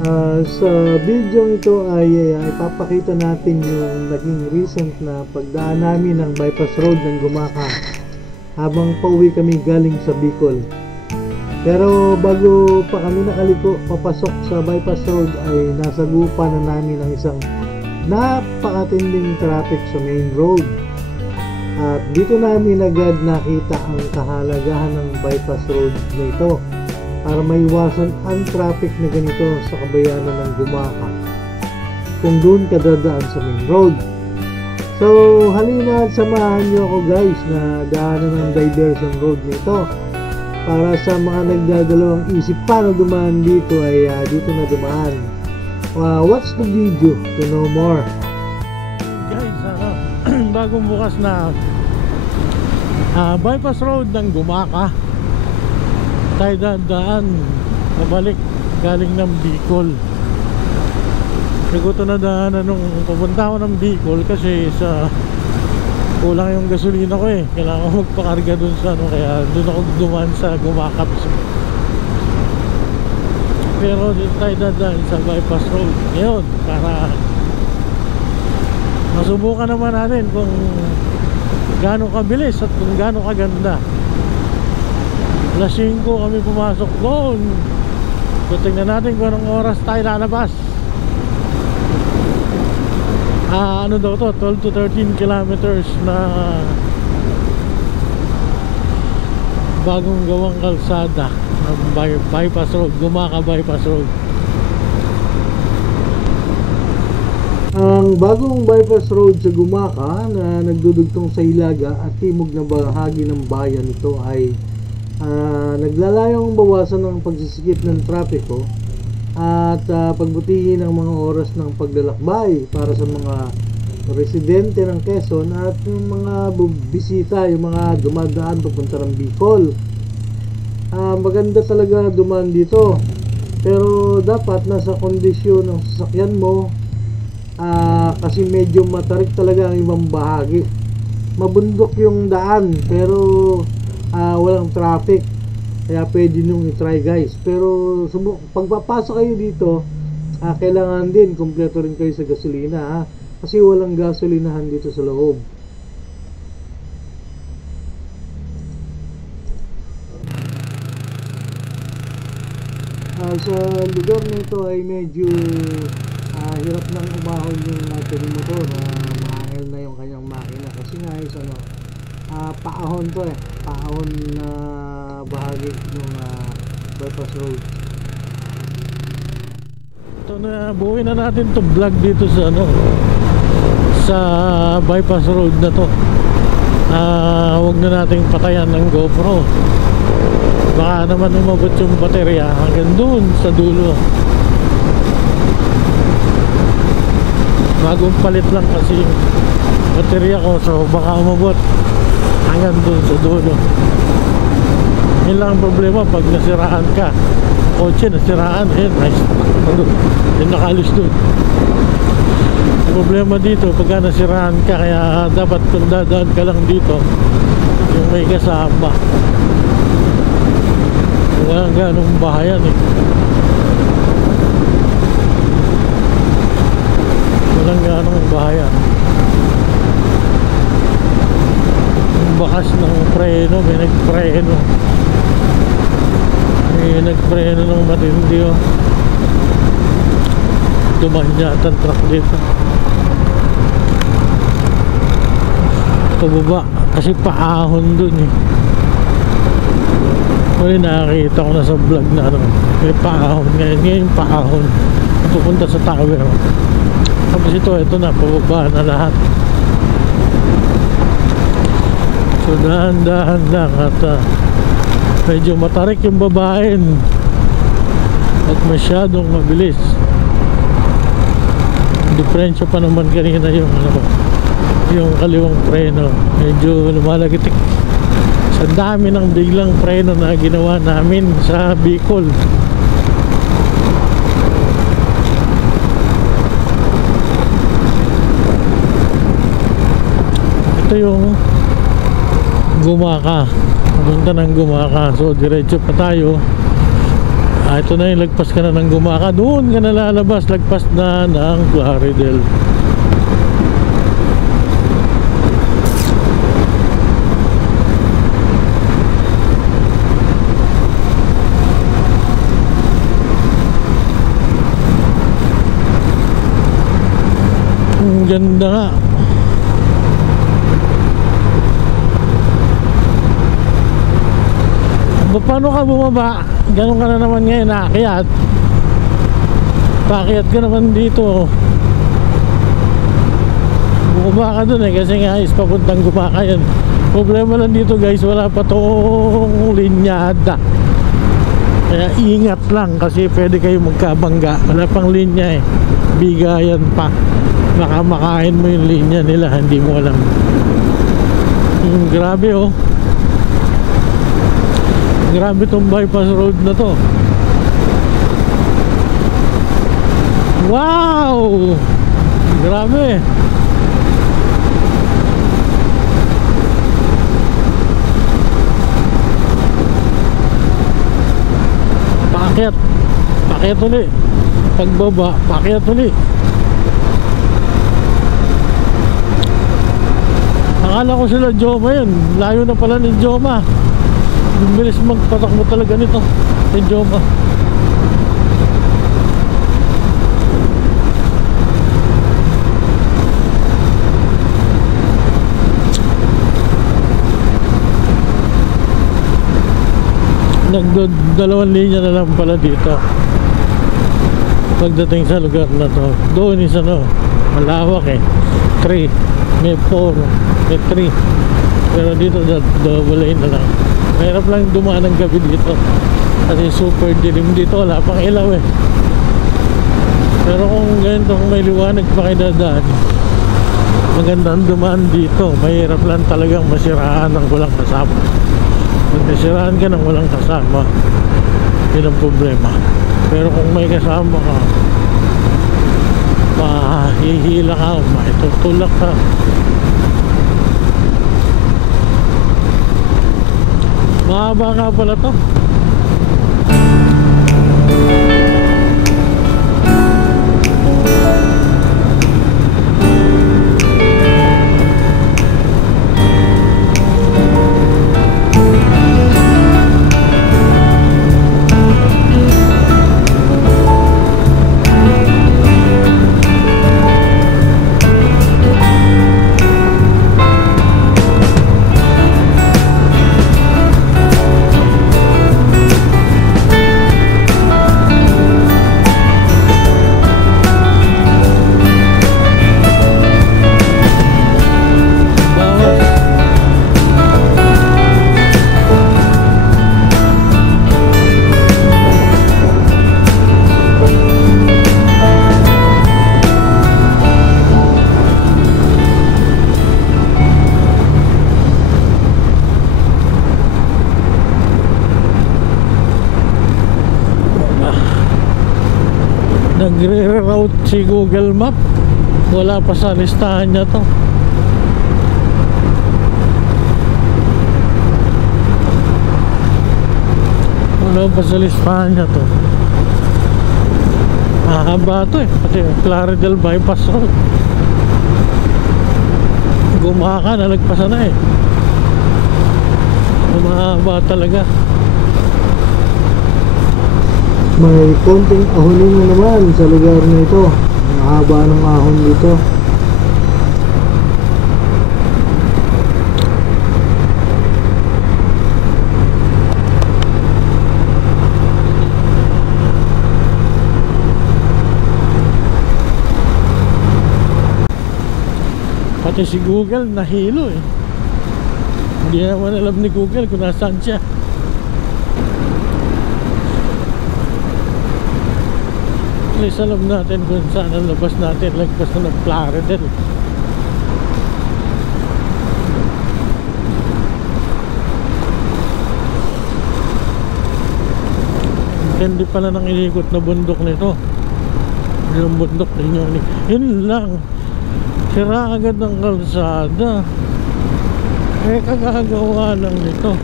Sa video ito ay ipapakita natin yung naging recent na pagdaan namin ng bypass road ng Gumaka habang pauwi kami galing sa Bicol. Pero bago pa kami nakaliko papasok sa bypass road ay nasagupa na namin ang isang napakatinding traffic sa main road. At dito namin agad nakita ang kahalagahan ng bypass road na ito para maiwasan ang traffic na ganito sa kabayanan ng Gumaka kung doon ka dadaan sa main road. So halina at samahan nyo ako guys na daanan ng diversion road nito para sa mga nagdadalawang isip pa na dumaan dito ay dito na dumaan. Watch the video to know more. Guys, bagong bukas na bypass road ng Gumaka, tayo daan pabalik galing ng Bicol. Naguto na daanan nung pupunta ako ng Bicol kasi sa kulang yung gasolina ko kailangan ko magpakarga dun sa kaya dun ako dumaan sa Gumaka mismo. Pero dito tayo dadaan sa bypass road ngayon para masubukan naman natin kung gaano kabilis at kung gaano kaganda. Alas 5 kami pumasok doon, so tingnan natin kung anong oras tayo lalabas. Ano daw to, 12 to 13 kilometers na bagong gawang kalsada ng bypass road, Gumaka bypass road. Ang bagong bypass road sa Gumaka na nagdudugtong sa Ilaga at timog na bahagi ng bayan ito ay naglalayong bawasan ng pagsisikip ng trapiko at pagbutihin ang mga oras ng paglalakbay para sa mga residente ng Quezon at yung mga bisita, yung mga dumadaan papunta ng Bicol. Maganda talaga dumaan dito, pero dapat nasa kondisyon ng sasakyan mo kasi medyo matarik talaga ang ibang bahagi. Mabundok yung daan pero walang traffic, kaya pwede nung i-try guys. Pero pagpapasok kayo dito kailangan din kompleto rin kayo sa gasolina kasi walang gasolinahan dito sa loob. Sa lugar nito ay medyo hirap nang umahon yung ating motor, mahal na yung kanyang makina kasi nga is paahon to paahon na bahagi ng bypass road. Ito na, buuin na natin to vlog dito sa sa bypass road na to. Huwag na nating patayan ng GoPro, baka naman umabot yung baterya hanggang doon sa dulo. Bagong palit lang kasi yung baterya ko, so baka umabot hanggang doon sa dulo. Yun lang ang problema pag nasiraan ka, kotse nasiraan, nice, yung nakalis doon. Ang problema dito pagka nasiraan ka, kaya dapat kung dadaan ka lang dito yung may kasama. Walang ganong bahayan walang ganong bahayan. Yung bakas ng preno, may nagpreno, nagpreno ng matindi dumanyat ang truck dito pababa kasi paahon dun Muli nakakita ko na sa vlog na may paahon ngayon paahon pupunta sa tower. Tapos ito na, pababa na lahat. So dahan-dahan lang at medyo matarik yung babaen at masyadong mabilis. Diferensya pa naman kanina yung yung kaliwang preno, medyo lumalagitik sa dami ng biglang preno na ginawa namin sa Bicol. Ito yung Gumaka, pupunta ng Gumaka. So diretso pa tayo Ito na yung lagpas ka na ng Gumaka. Doon ka na lalabas, lagpas na ng Plaridel. Ang ganda nga. Paano ka bumaba? Ganun ka na naman ngayon, naakyat. Paakyat ka naman dito. Bumaba ka dun kasi nga is papuntang Gumaka yan. Problema lang dito guys, wala pa tong linyada. Kaya ingat lang kasi pwede kayo magkabangga. Wala pang linya eh, bigayan pa. Baka makain mo yung linya nila, hindi mo alam. Grabe oh. Grabe tong bypass road na to. Wow! Grabe. Paakyat. Paakyat ulit. Pagbaba, paakyat ulit. Akala ko sila Joma yun. Layo na pala ni Joma. Ang bilis magpatakbo talaga nito si Joma. Dalawang linya na lang pala dito pagdating sa lugar na to. Doon is ano, malawak eh, 3, may 4, may 3, pero dito double lane na lang. Mahirap lang dumaan ng gabi dito kasi super dilim dito, wala pang ilaw eh. Pero kung ganitong may liwanag pa kayo dadaan, magandang dumaan dito. Mahirap lang talagang masiraan ng walang kasama. Pag nasiraan ka ng walang kasama, yun ang problema. Pero kung may kasama ka, mahihila ka, maitutulak ka. Mahaba nga pala to. Nagre-route si Google Map, wala pa sa listahan niya to. Wala pa sa listahan niya to. Mahaba to eh, pati Plaridel bypass road. Gumaka, nalagpasan na eh. Mahaba talaga. May konting ahonin na naman sa lugar na ito. Ang haba ng ahon dito. Pati si Google nahilo eh. Hindi naman alam ni Google kung nasaan siya. At least alam natin kung saan ang labas natin, lagpas na ng Plaridel. Hindi pala nang inikot na bundok nito. Yung bundok ninyo, yun lang, sira agad ng kalsada. Eh kagagawa lang nito.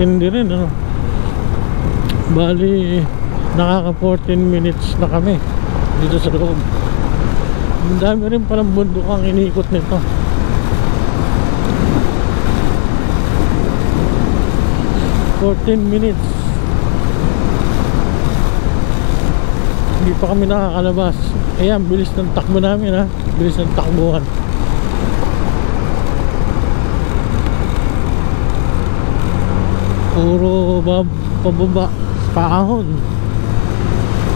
tindi rin ano. Bali nakaka 14 minutes na kami dito sa loob. Ang dami rin palang bundok ang iniikot nito. $14 minutes. Hindi pa kami nakakalabas. Ayan, bilis ng takbo namin ha. Bilis ng takbuhan. Puro pababa, paahon.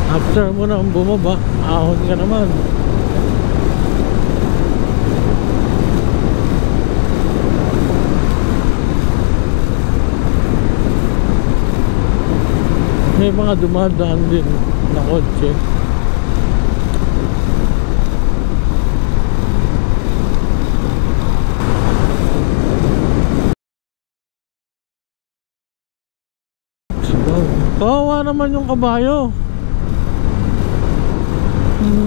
After mo na bumaba, ahon ka naman. May mga dumadaan din na kotse. Kawawa naman yung kabayo.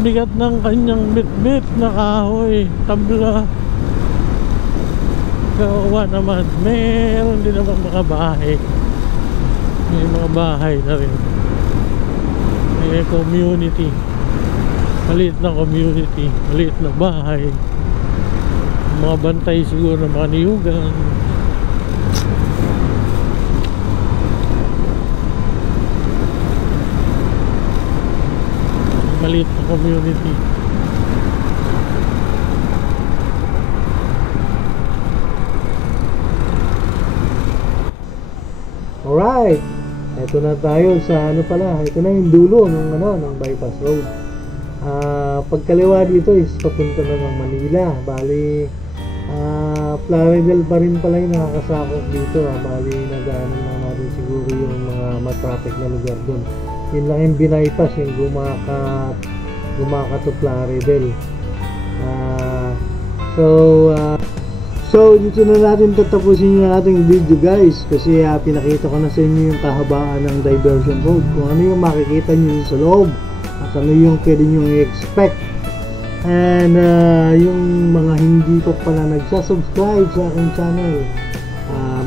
Bigat ng kanyang bit-bit na kahoy, tabla. Kawawa naman. Meron din naman mga bahay. May mga bahay na rin. May community. Maliit na community. Maliit na bahay. Mga bantay siguro ng mga niyugan. Maliit na community. Alright, ito na tayo sa ano pala, ito na yung dulo ng bypass road. Pagkaliwa dito is papunta na ng Manila. Bali Plaridel pa rin pala yung nakakasakop dito. Bali nagaanan na natin siguro yung mga matraffic na lugar dun. Yun lang yung binaypass, yung gumaka to Plaridel. So dito na natin tatapusin yung ating video guys, kasi pinakita ko na sa inyo yung kahabaan ng diversion road, kung ano yung makikita nyo sa loob at ano yung pwede nyo i-expect. And yung mga hindi pa pala nagsasubscribe sa aking channel,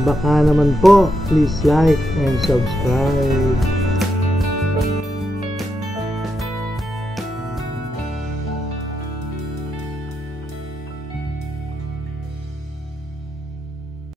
baka naman po please like and subscribe.